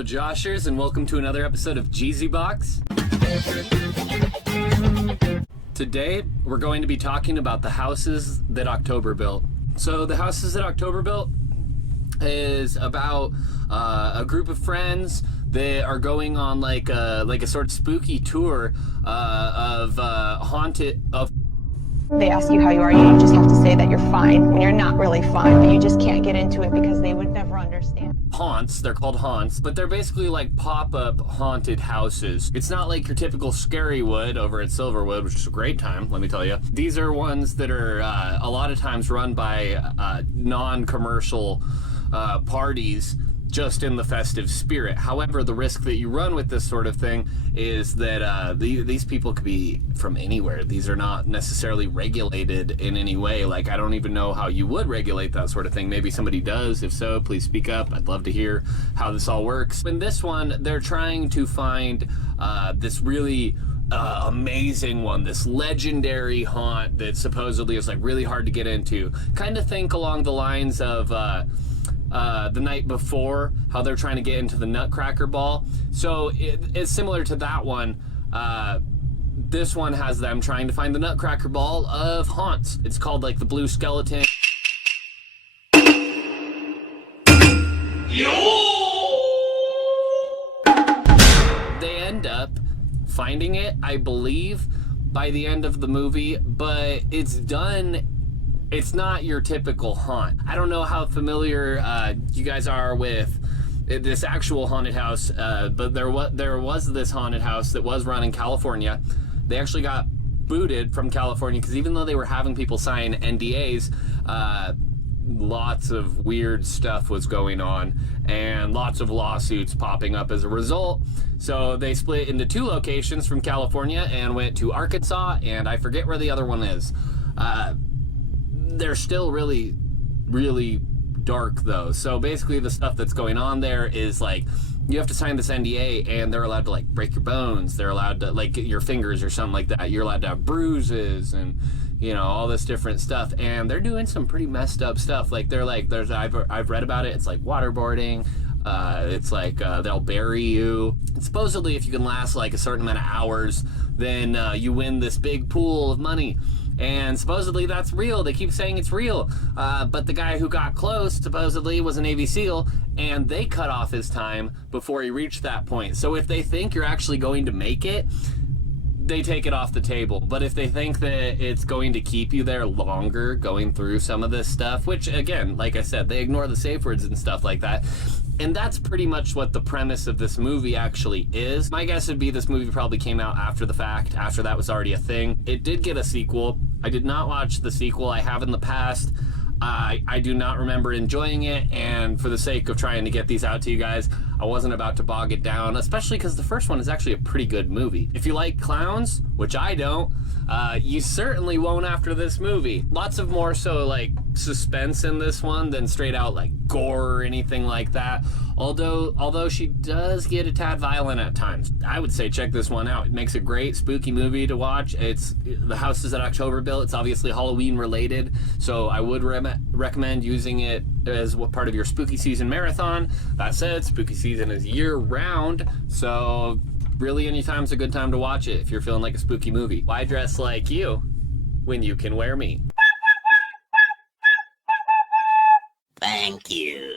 Hello, Joshers, and welcome to another episode of JEEZEEbox. Today, we're going to be talking about the houses that October built. So, the houses that October built is about a group of friends that are going on like a sort of spooky tour of haunted. They ask you how you are, you just have to say that you're fine when you're not really fine, but you just can't get into it because they would never understand. Haunts, they're called haunts, but they're basically like pop-up haunted houses. It's not like your typical Scarywood over at Silverwood, which is a great time, let me tell you. These are ones that are a lot of times run by non-commercial parties just in the festive spirit. However, the risk that you run with this sort of thing is that these people could be from anywhere. These are not necessarily regulated in any way. Like, I don't even know how you would regulate that sort of thing. Maybe somebody does. If so, please speak up. I'd love to hear how this all works. In this one, they're trying to find this really amazing one, this legendary haunt that supposedly is like really hard to get into. Kind of think along the lines of the night before, how they're trying to get into the Nutcracker Ball. So it's similar to that one. This one has them trying to find the Nutcracker Ball of haunts. It's called like the Blue Skeleton. They end up finding it, I believe, by the end of the movie, but it's not your typical haunt. I don't know how familiar you guys are with this actual haunted house, but there was this haunted house that was run in California. They actually got booted from California because even though they were having people sign NDAs, lots of weird stuff was going on and lots of lawsuits popping up as a result. So they split into two locations from California and went to Arkansas, and I forget where the other one is. They're still really, really dark though. So basically the stuff that's going on there is like, you have to sign this NDA and they're allowed to like break your bones. They're allowed to like your fingers or something like that. You're allowed to have bruises and, you know, all this different stuff. And they're doing some pretty messed up stuff. Like they're like, I've read about it. It's like waterboarding. It's like they'll bury you. And supposedly if you can last like a certain amount of hours, then you win this big pool of money. And supposedly that's real. They keep saying it's real. But the guy who got close supposedly was a Navy SEAL, and they cut off his time before he reached that point. So if they think you're actually going to make it, they take it off the table. But if they think that it's going to keep you there longer going through some of this stuff, which again, like I said, they ignore the safe words and stuff like that. And that's pretty much what the premise of this movie actually is. My guess would be this movie probably came out after the fact, after that was already a thing. It did get a sequel. I did not watch the sequel. I have in the past. I do not remember enjoying it, and for the sake of trying to get these out to you guys, I wasn't about to bog it down, especially because the first one is actually a pretty good movie. If you like clowns, which I don't, you certainly won't after this movie. Lots of more so like suspense in this one than straight out like gore or anything like that. Although she does get a tad violent at times. I would say check this one out. It makes a great spooky movie to watch. It's the houses that October built. It's obviously Halloween related, so I would recommend using it as part of your spooky season marathon. That said, spooky season is year round, so really anytime's a good time to watch it if you're feeling like a spooky movie. Why dress like you when you can wear me? Thank you.